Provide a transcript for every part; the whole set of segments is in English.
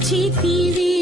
teeth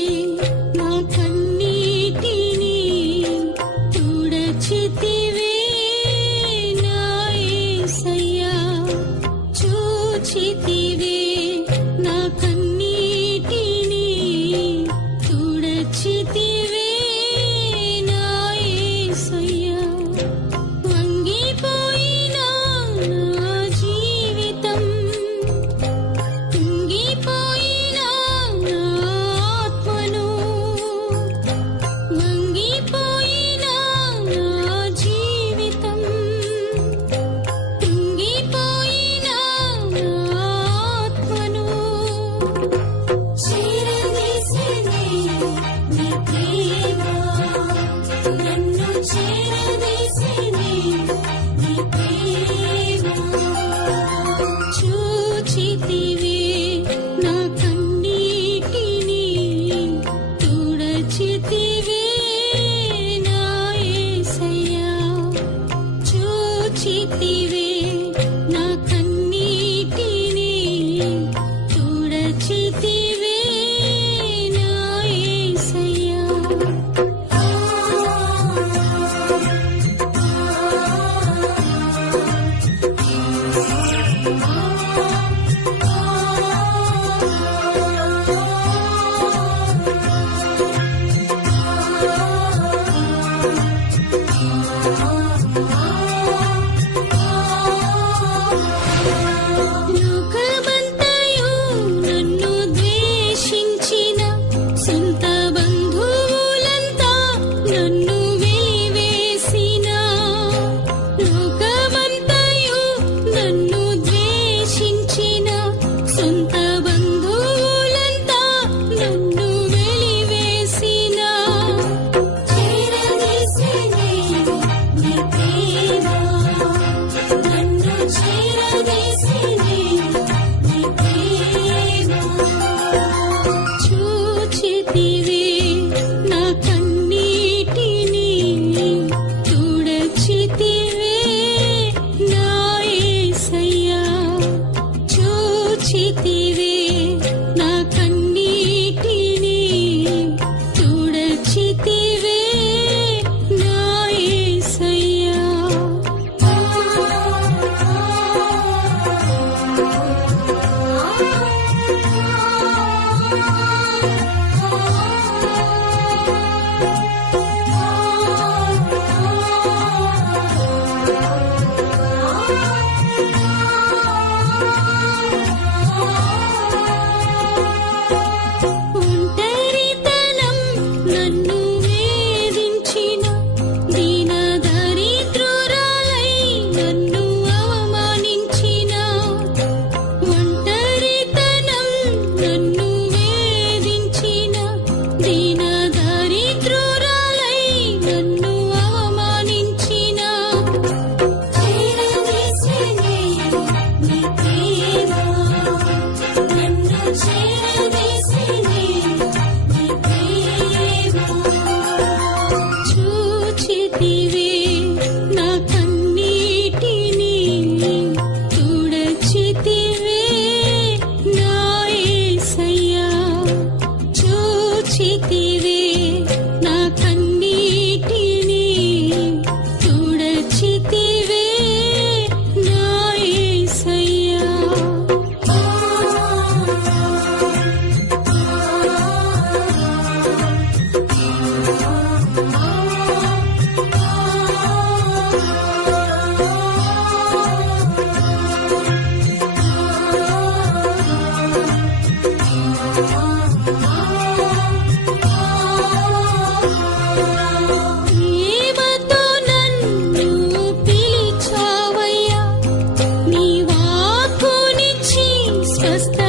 just